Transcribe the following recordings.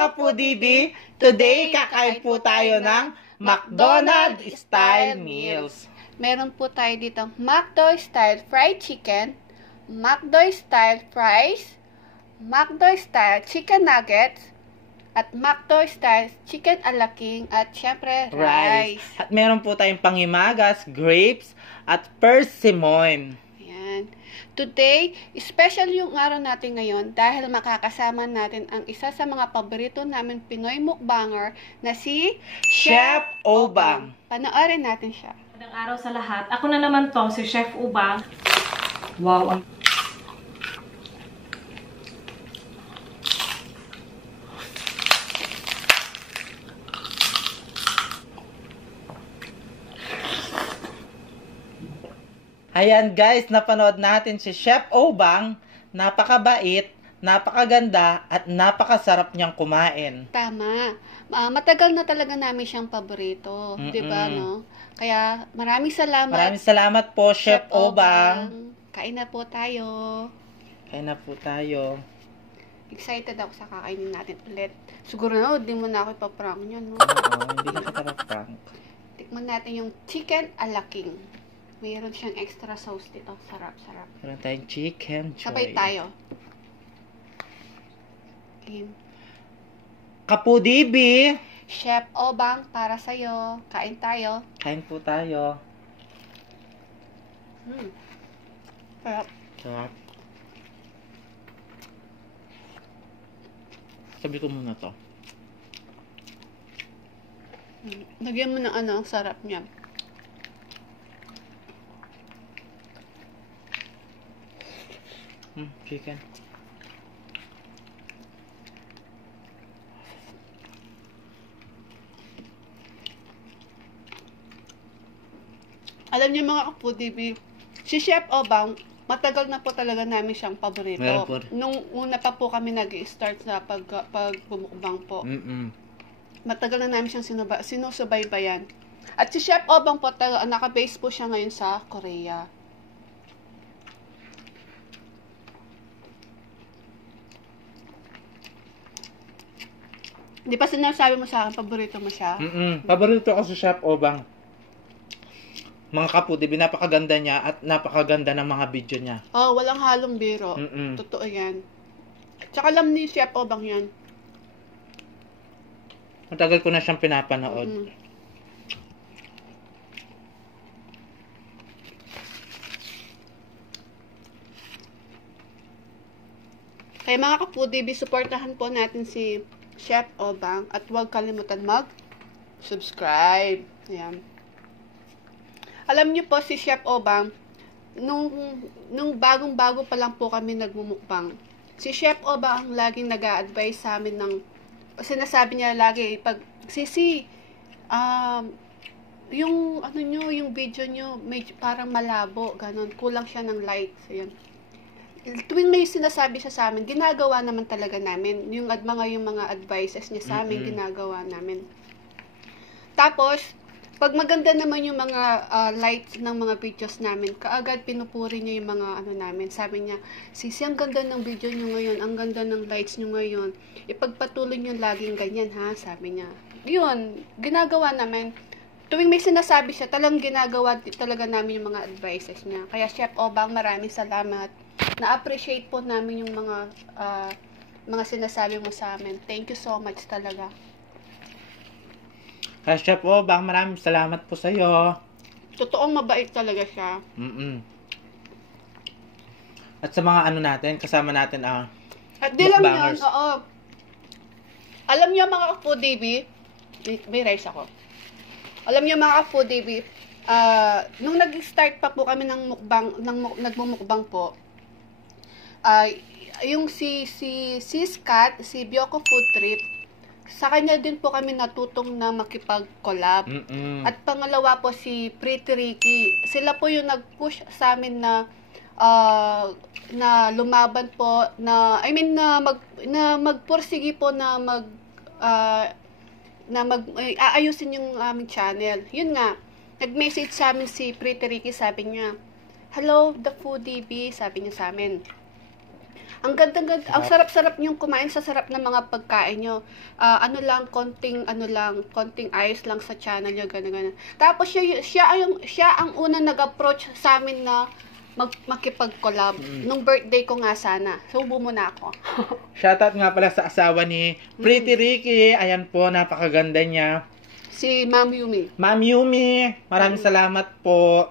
Kapudibi, today kakain po tayo ng McDonald's style meals. Meron po tayo dito McDo style fried chicken, McDo style fries, McDo style chicken nuggets, at McDo style chicken ala king, at syempre rice. At meron po tayong pangimagas, grapes, at persimmon. Ayan. Today, special yung araw natin ngayon dahil makakasama natin ang isa sa mga paborito namin Pinoy mukbanger na si Chef Obang. Panoorin natin siya. Magandang araw sa lahat. Ako na naman to, si Chef Obang. Wow, Ayan guys, napanood natin si Chef Obang. Napakabait, napakaganda, at napakasarap niyang kumain. Tama. Matagal na talaga namin siyang paborito. Diba, no? Kaya maraming salamat. Maraming salamat po, Chef Obang. Kain na po tayo. Kain na po tayo. Excited ako sa kakainin natin ulit. Siguro na, di mo na ako ipaprank nyo, no? Oo, hindi na kita prank. Tikman natin yung chicken ala king. Mayroon siyang extra sauce dito. Sarap, sarap. Meron tayong chicken choy. Sabay tayo. Kapudibi! Chef Obang, para sa'yo. Kain tayo. Kain po tayo. Sarap. Sarap. Sabi ko muna to. Lagyan mo ng ano, sarap niya. Chicken. Alam niyo mga kapudibi, si Chef Obang, matagal na po talaga namin siyang paborito. Nung una pa po kami nag-start sa pagbumukbang po. Matagal na namin siyang sinusubaybayan. At si Chef Obang po, naka-base po siya ngayon sa Korea. Di pa sinasabi mo sa akin, paborito mo siya? Paborito ko si Chef Obang. Mga kapudibi, napakaganda niya at napakaganda ng mga video niya. Oh, walang halong biro. Totoo yan. Tsaka alam ni Chef Obang yan. Matagal ko na siyang pinapanood. Kaya mga kapudibi, supportahan po natin si Chef Obang at huwag kalimutan mag-subscribe. Ayan. Alam niyo po si Chef Obang, nung bagong-bago pa lang po kami nagmumukbang, si Chef Obang ang laging nag-a-advise sa amin ng, sinasabi niya lagi, pag, Sisi, yung, ano nyo, yung video nyo, may parang malabo, ganun, kulang siya ng lights, ayan. Tuwing may sinasabi siya sa amin, ginagawa naman talaga namin. Yung mga advices niya sa amin, ginagawa namin. Tapos, pag maganda naman yung mga lights ng mga videos namin, kaagad pinupuri niya yung mga ano namin. Sabi niya, Sisi, ang ganda ng video niyo ngayon, ang ganda ng lights niyo ngayon. Ipagpatuloy niyo laging ganyan, ha? Sabi niya. Yun, ginagawa namin. Tuwing may sinasabi siya, talagang ginagawa talaga namin yung mga advices niya. Kaya Chef Obang, maraming salamat. Na-appreciate po namin yung mga sinasabi mo sa amin. Thank you so much talaga. Kaya Chef Obang, maraming salamat po sa'yo. Totoong mabait talaga siya. At sa mga ano natin, kasama natin at di lang yun, oo. Alam niyo mga ka-foodie, may rice ako. Alam niyo mga ka-foodie, nung nag-start pa po kami ng mukbang, nagmumukbang po, yung si Skat, si Bioco Food Trip, Sa kanya din po kami natutong na makipag-collab. At pangalawa po si Pretty Ricky. Sila po yung nag-push sa amin na lumaban po na magpursige po na aayusin yung aming channel. Yun nga, nag-message sa amin si Pretty Ricky, sabi niya, "Hello, the Foodie B," sabi niya sa amin. Ang ganda-ganda, ang sarap-sarap niyong kumain sa sarap ng mga pagkain niyo. Konting ayos lang sa channel niyo, gano'n. Tapos siya ang unang nag-approach sa amin na makipag-collab. Nung birthday ko nga sana. Subo muna ako. Shoutout nga pala sa asawa ni Pretty Ricky. Ayan po, napakaganda niya. Si Ma'am Yumi. Ma'am Yumi, maraming salamat po.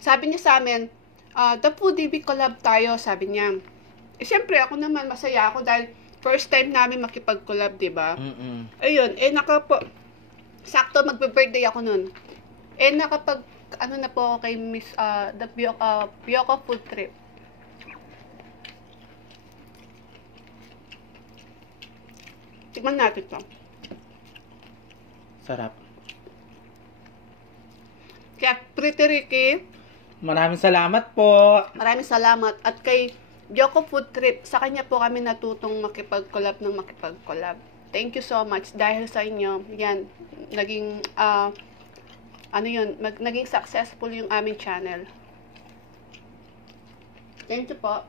Sabi niya sa amin, "The Foodie B collab tayo," sabi niya. Siyempre, ako naman, masaya ako dahil first time namin makipag-collab, diba? Ayun, sakto magbe-birthday ako nun. Na po ako kay Miss, the Bioco Food Trip. Tikman natin to. Sarap. Kaya, Pretty Ricky, Maraming salamat po. maraming salamat. At kay Bioco Food Trip, sa kanya po kami natutong makipag-collab. Thank you so much. Dahil sa inyo, yan, naging, naging successful yung aming channel. Thank you po.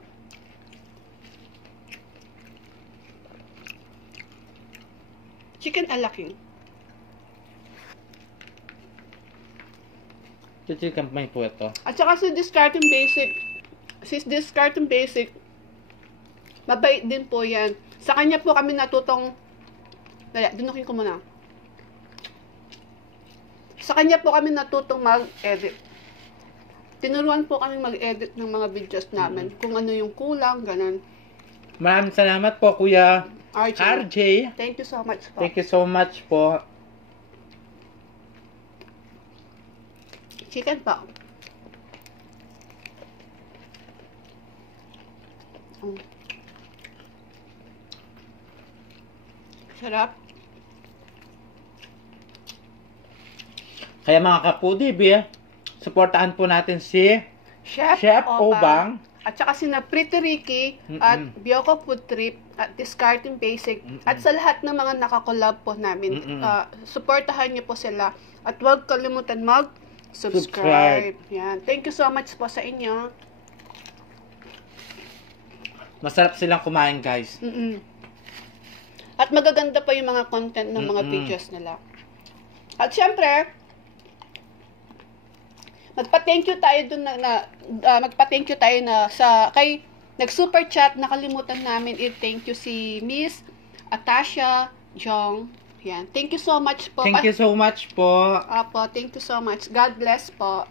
Chicken alaking. Chichikan may po ito. At saka si Discarding Basic, mabait din po yan. Sa kanya po kami natutong, dinukin ko muna. Sa kanya po kami natutong mag-edit. Tinuruan po kami mag-edit ng mga videos namin. Kung ano yung kulang, ganun. Maraming salamat po, Kuya RJ. Thank you so much po. Thank you so much po. Chicken po. Sarap. Kaya mga kapudib, supportahan po natin si Chef Obang. At saka sina Pretty Ricky at Bioco Food Trip at Discarding Basic at sa lahat ng mga nakakolab po namin. Supportahan niyo po sila at huwag kalimutan mag-subscribe. Yan. Thank you so much po sa inyo. Masarap silang kumain, guys. At magaganda pa yung mga content ng mga videos nila. At syempre, magpa-thank you tayo dun magpa-thank you tayo kay nag-super chat, nakalimutan namin i-thank you si Miss Atasha Jong. Yan. Thank you so much po. Thank you so much po. Apo, thank you so much. God bless po.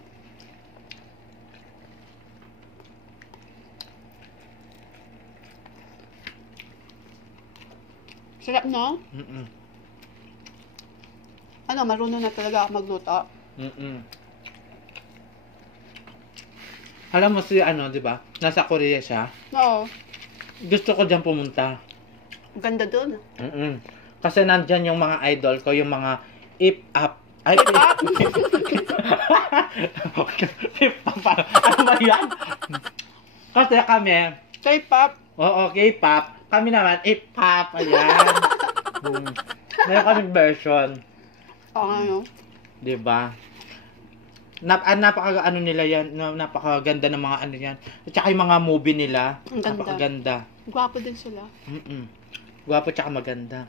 Sarap, no? Marunong na talaga ako magluto. Alam mo si di ba? Nasa Korea siya. Oo. Gusto ko diyan pumunta. Ganda dun. Kasi nandyan yung mga idol ko, yung mga Ip-Up. Ay, Ip-Up? Ip-Up. Ano ba yan? Kasi kami, K-pop? oo, K-pop. Kami naman, Ip-Pop. Ayan. Meron kaming version. Oo, Diba? Napaka nila yan, napakaganda ng mga yan. At saka yung mga movie nila, napakaganda. Gwapo din sila. Gwapo tsaka maganda.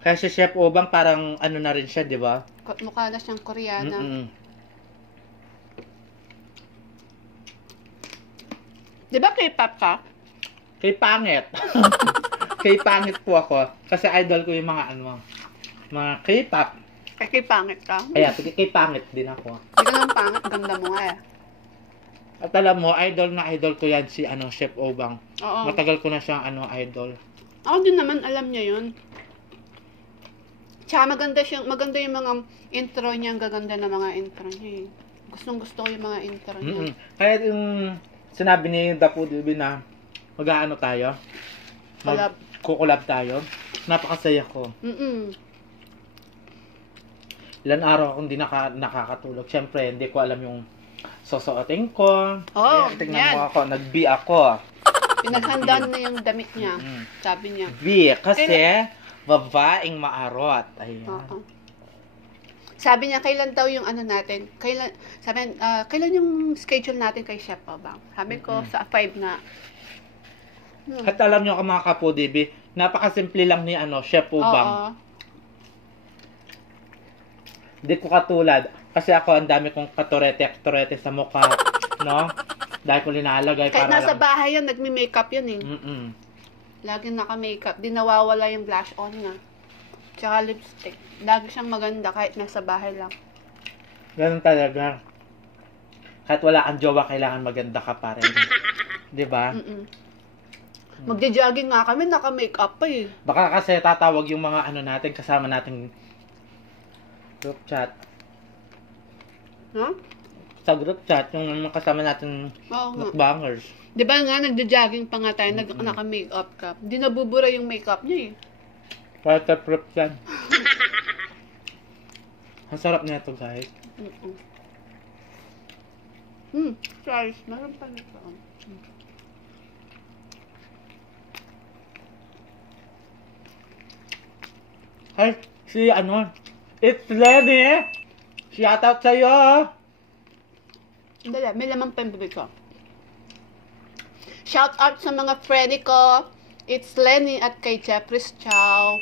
Kaya si Chef Obang parang na rin siya, di ba? Mukha na siyang Koreana. Di ba K-pop ka? K-pangit. K-pangit po ako. Kasi idol ko yung mga mga K-pop. K-pangit ka? Kaya, K-pangit din ako. Hindi ka naman pangit, ganda mo nga eh. At alam mo, idol ko yan si Chef Obang. Oo. Matagal ko na siyang idol. Ako din naman, alam niya yun. Tsaka maganda yung mga intro niya, ang gaganda na mga intro niya eh. Gustong gusto ko yung mga intro niya. Kaya yung sinabi ni Dapo Dibi na mag-aano tayo? Collab. kukulab tayo. Napakasaya ko. Ilan araw akong di nakakatulog. Siyempre, hindi ko alam yung susuotin ko. Ayan, tingnan mo ako. Nag-B ako. Pinaghandaan na yung damit niya. Sabi niya. B. Kasi, babaeng maarot. Ayan. Sabi niya, kailan daw yung ano natin? Kailan yung schedule natin kay Chef Obang? Sabi ko, sa 5 na. At alam niyo mga kapudibi, napakasimple lang ni Chef Ubang. Hindi ko katulad. Kasi ako, ang dami kong katurete sa mukha. No? Dahil ko linalagay kahit para nasa lang. bahay yan, nagmi-makeup yan eh. Mm-mm. Laging naka-makeup. Di nawawala yung blush on niya. Tsaka lipstick. Lagi siyang maganda kahit nasa bahay lang. Ganun talaga. Kahit wala kang jowa, kailangan maganda ka pa rin. Diba? Magja-jogging nga kami, naka-makeup pa eh. Baka kasi tatawag yung mga natin, kasama nating group chat. Huh? Sa group chat, yung mga kasama natin Oo nga. mukbangers. Di ba nga, nagja-jogging pa nga tayo, naka-makeup ka. Di nabubura yung makeup niya eh. Waterproof yan. Ang sarap nito, guys. Fries. Meron pa nito. Ay, it's Lenny! Shout out sa'yo! Dali, may lamang pa yung bibig ko. Shout out sa mga friend ko. It's Lenny at kay Jeffrey's Chow.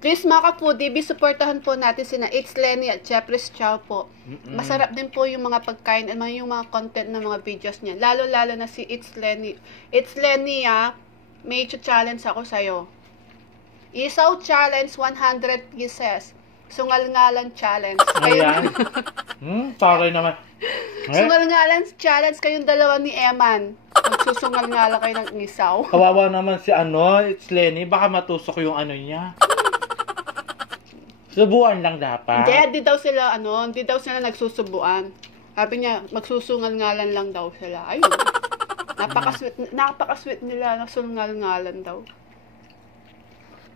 Please mga ka-foodie, supportahan po natin sina It's Lenny at Jeffrey's Chow po. Masarap din po yung mga pagkain at yung mga content ng mga videos niya. Lalo-lalo na si It's Lenny. It's Lenny may challenge ako sa'yo. Isaw challenge 100 pieces. Sungal-ngalan challenge. Ayan. Tagay naman. Sungal-ngalan challenge kayong dalawa ni Eman. Magsusungal-ngala kayo ng isaw. Kawawa naman si It's Lenny. Baka matusok yung niya. Subuan lang dapat. Hindi daw sila, hindi daw sila nagsusubuan. Sabi niya, magsusungal-ngalan lang daw sila. Ayun. Napaka-sweet nila, nagsungal-ngalan daw.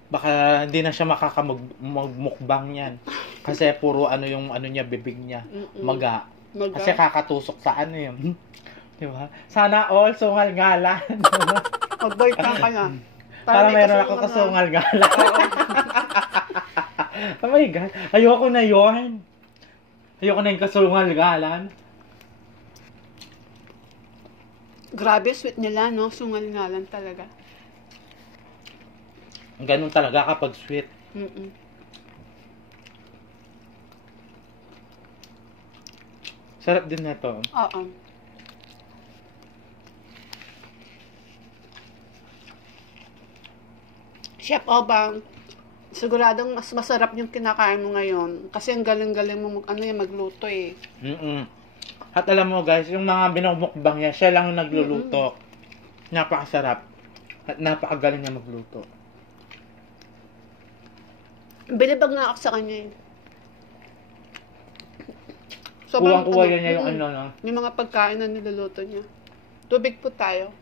Baka hindi na siya makakamukbang yan. Kasi puro yung niya, bibig niya. Maga. Kasi kakatusok sa yun. Diba? Sana all sungal-ngalan. Mag-boy ka na. Para meron ako kasungal-ngalan. Oh my God. Ayoko na yun. Ayoko na yung kasungal-ngalan. Grabe, sweet nila, no? Sungal-ngalan talaga. Ganun talaga kapag sweet. Sarap din na to. Oo. Chef Obang, siguradong mas masarap yung kinakain mo ngayon. Kasi ang galing-galing mo magluto eh. At alam mo guys, yung mga binumukbang niya, siya lang yung nagluluto. Napakasarap. At napakagaling niya magluto. Bilibag na ako sa kanya eh. Kuwang-kuwa niya yung yung mga pagkain na niluluto niya. Tubig po tayo.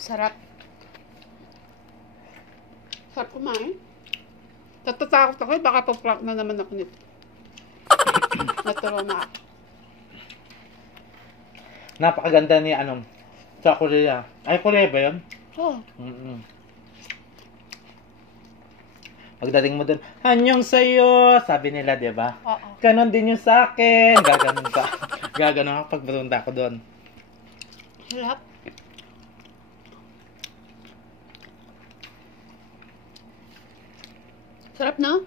Sarap. Sarap kumain. Natatakot ako eh, baka pa-prank na naman ako nito. Naturo na ako. Napakaganda ni sa Korea. Ay, Korea ba yun? Oh. Pagdating mo dun, anyong sa'yo, sabi nila, di ba? Oo. Ganon din yung sa akin. Gaganon ka. Gaganon ako pag pumunta ko dun. Sarap. Sarap, no?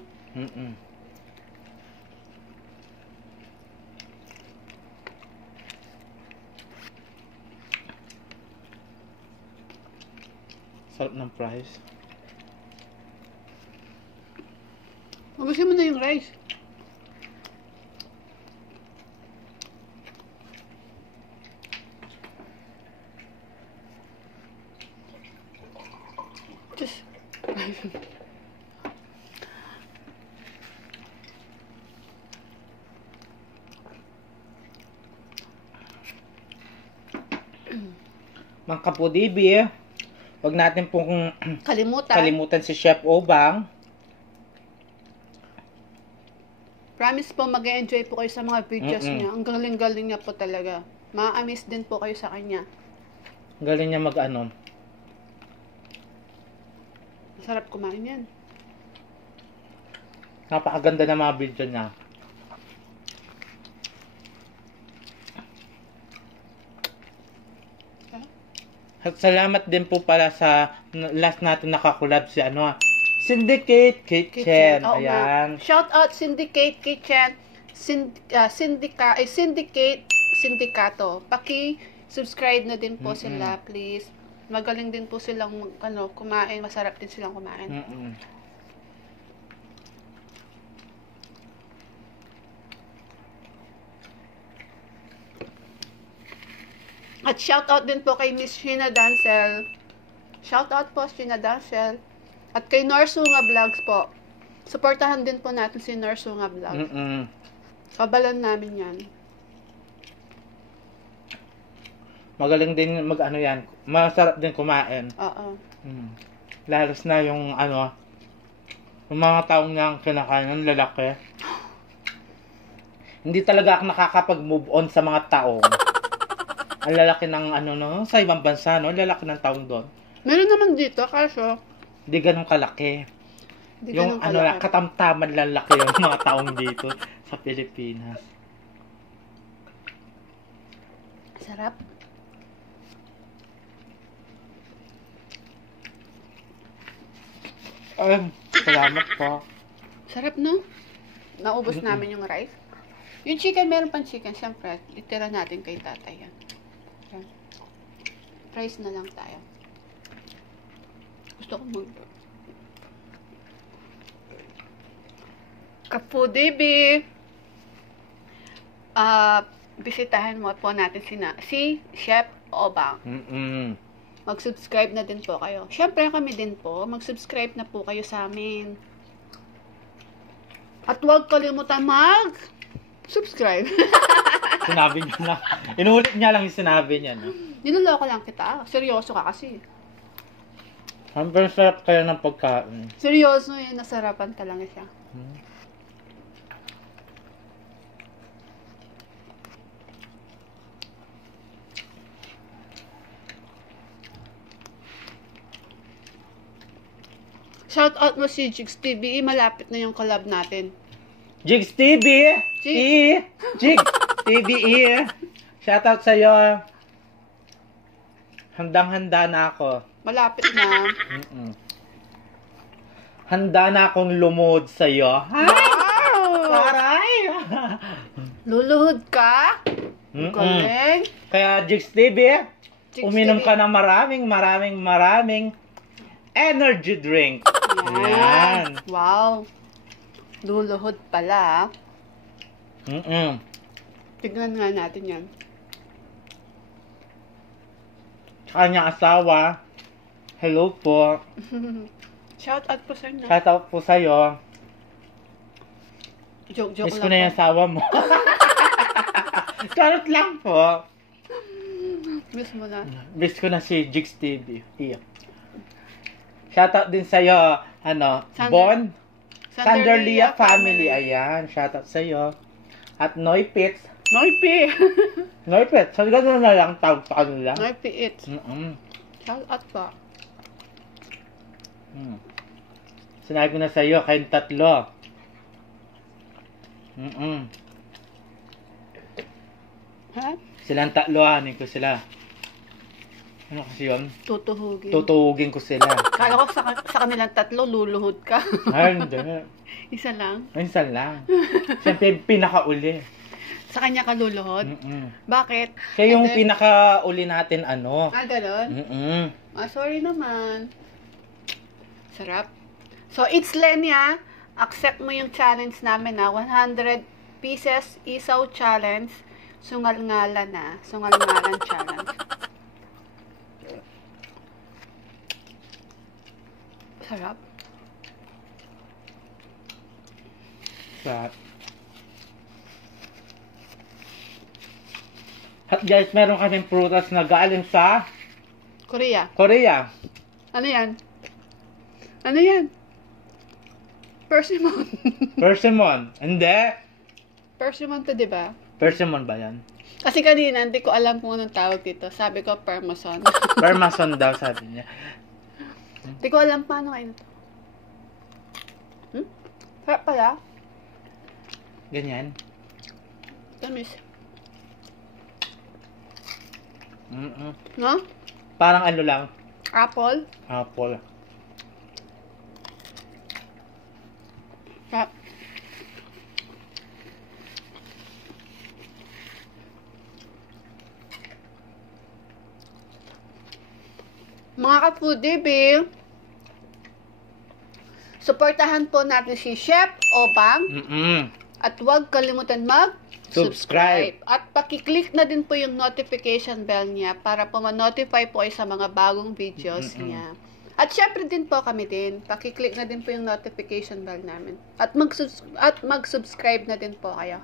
Sarap ng fries. Magusin mo na yung rice. Just... ang Kapudibi. Huwag natin pong kalimutan si Chef Obang. Promise po, mag-enjoy po kayo sa mga videos niya. Ang galing-galing niya po talaga. Ma-amaze din po kayo sa kanya. Galing niya Masarap kumain yan. Napakaganda ng mga video niya. At salamat din po pala sa last natin nakakulab si Syndicate Kitchen. Ayan. Shout out Syndicate Kitchen. Syndicate Sindikato. Paki-subscribe na din po sila, please. Magaling din po silang kumain. Masarap din silang kumain. At shout out din po kay Miss Sheena Dancel. Shout out po Sheena Dancel. At kay Norsunga Vlogs po. Suportahan din po natin si Norsunga Vlogs. Kabalan namin yan. Magaling din yan. Masarap din kumain. Oo. Lalos na yung yung mga taong niyang kinakain ng lalaki. Hindi talaga ako nakakapag-move on sa mga taong. Ang lalaki ng sa ibang bansa, no? Lalaki ng taong doon. Meron naman dito, kaso hindi ganun kalaki. Yung katamtaman lalaki yung mga taong dito sa Pilipinas. Sarap. Salamat po. Sarap, no? Naubos namin yung rice. Yung chicken, meron pang chicken. Siyempre, itira natin kay tatay yan. Rice na lang tayo. Gusto ko Kapudibi. Bisitahin mo po natin si Chef Obang. Mag-subscribe na din po kayo. Siyempre kami din po. Mag-subscribe na po kayo sa amin. At huwag kalimutan subscribe. Sinabi niya na. Inulit niya lang yung sinabi niya. No? Niloloko lang kita. Seryoso ka kasi. Ang sarap kaya ng pagkain. Seryoso yun. Nasarapan talaga siya. Shout out mo si Jigs TV. Malapit na yung collab natin. Jigs TV! Jigs TV! Shout out sa'yo. Handang-handa na ako. Malapit na. Handa na akong lumuhod sa'yo. Wow! Aray! Luluhod ka? Galing. Kaya Jigs TV, uminom ka ng maraming energy drink. Yan. Wow. Luluhod pala. Tignan nga natin yan. Sa kanyang asawa, hello po. Shout out po sa inyo. Shout out po sa'yo. Joke Miss lang ko na yung asawa mo. Charot lang po. Miss mo na. Miss ko na si Jigs TV. Iya. Shout out din sa'yo, Bon. Sanderlia family. Ayan, shout out sa'yo. At Noipits. Noipits. So, gano'n na lang tawag sa kanila. Noipits. Shout out pa. Sinabi ko na sa'yo, kayong tatlo. Ha? Silang tatlo, hanin ko sila. Ano kasi yun? Tutuhugin ko sila. Kala ko sa kanilang tatlo, luluhod ka. Ay, hindi. Isa lang? Isa lang. Siyempre, pinakauli. Sa kanya ka luluhod? Bakit? Siya yung pinakauli natin, ganon? Sorry naman. Sarap. So, it's Lenya. Accept mo yung challenge namin 100 pieces isaw challenge. Sungal-ngalan Sungal-ngalan challenge. Sarap. At guys, meron kaming prutas na galing sa Korea. Korea. Ano yan? Ano yan? Persimmon. Persimmon. Hindi. Persimmon to, di ba? Persimmon ba yan? Kasi kanina, hindi ko alam kung anong tawag dito. Sabi ko, permason. Permason daw sabi niya. Hindi ko alam paano kayo ito. Sarap pala. Ganyan. Tamis. Mm-mm. No? Parang ano lang. Apple. Apple. Sarap. Mga ka-foodie, babe, suportahan po natin si Chef Obang at huwag kalimutan Subscribe. At pakiclick na din po yung notification bell niya para po ma-notify po kayo sa mga bagong videos niya. At syempre din po kami din, pakiclick na din po yung notification bell namin. At mag-subscribe na din po kayo.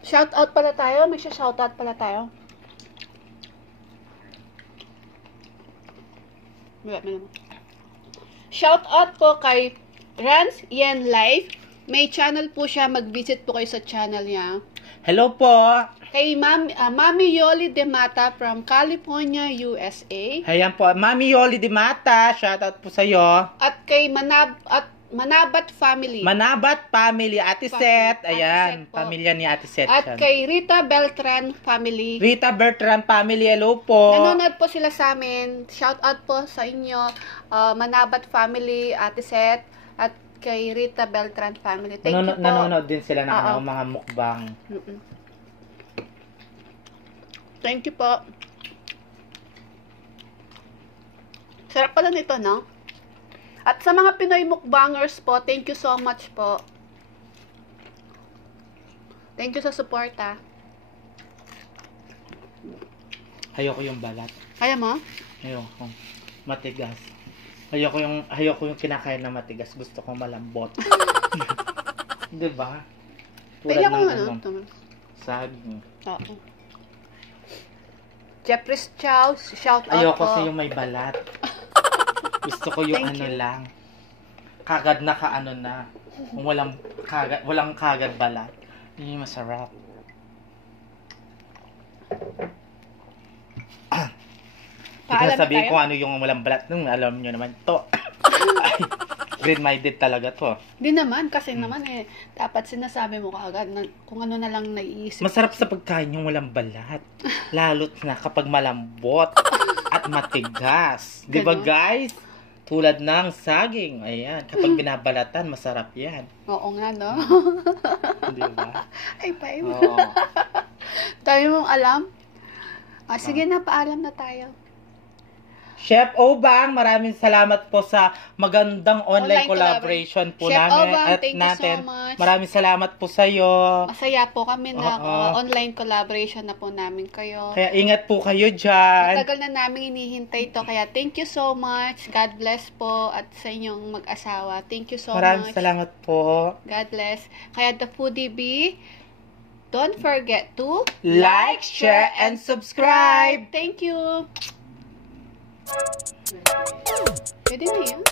Shoutout pala tayo, may shoutout pala tayo. Shout out po kay Rans Yen Life. May channel po siya. Mag-visit po kayo sa channel niya. Hello po. Kay Mami Yoli De Mata from California, USA. Ayan po. Mami Yoli De Mata. Shoutout po sa'yo. At kay Manabat Family. Manabat Family. Ate Set. Ayan. Ate Set Pamilya ni Ate Set. At kay Rita Beltran Family. Rita Bertran Family. Hello po. Nanonood po sila sa amin. Shout out po sa inyo. Manabat Family, Ate Set. At kay Rita Beltran Family. Thank you po. Nanonood din sila ng mga mukbang. Thank you po. Sarap pala nito, no? At sa mga Pinoy mukbangers po, thank you so much po. Thank you sa suporta. Ayoko yung balat. Kaya mo? Ayoko. Matigas. Ayoko yung kinakain na matigas. Gusto ko malambot. Di ba? Pwede ako ano? Saging. Oo. Jeffrey's Chow, shout out Ayoko po. sa yung may balat. Gusto ko yung ano lang. Kagad na kaano na. Kung walang kagad balat. Yun yung masarap. Hindi ko sabihin kung ano yung walang balat. Alam nyo naman to. Ay, green-minded talaga to. Di naman, kasi naman dapat sinasabi mo kaagad na kung ano na lang naiisip. Masarap sa pagkain yung walang balat. Lalo't na kapag malambot at matigas. Di ba guys? Tulad ng saging. Ayan. Kapag binabalatan, masarap yan. Oo nga, no? Di ba? Ay, pa Oo. Tayo mong alam? Sige na, paalam na tayo. Chef Obang, maraming salamat po sa magandang online collaboration po Chef namin Obang, at thank natin. you so much. Maraming salamat po sa iyo. Masaya po kami na online collaboration na po namin kayo. Kaya ingat po kayo diyan. Matagal na namin hinihintay to, kaya thank you so much. God bless po at sa inyong mag-asawa. Thank you so Maraming much. salamat po. God bless. Kaya The Foodie Bee, don't forget to Like, share, and subscribe. Thank you. Pwede na yan.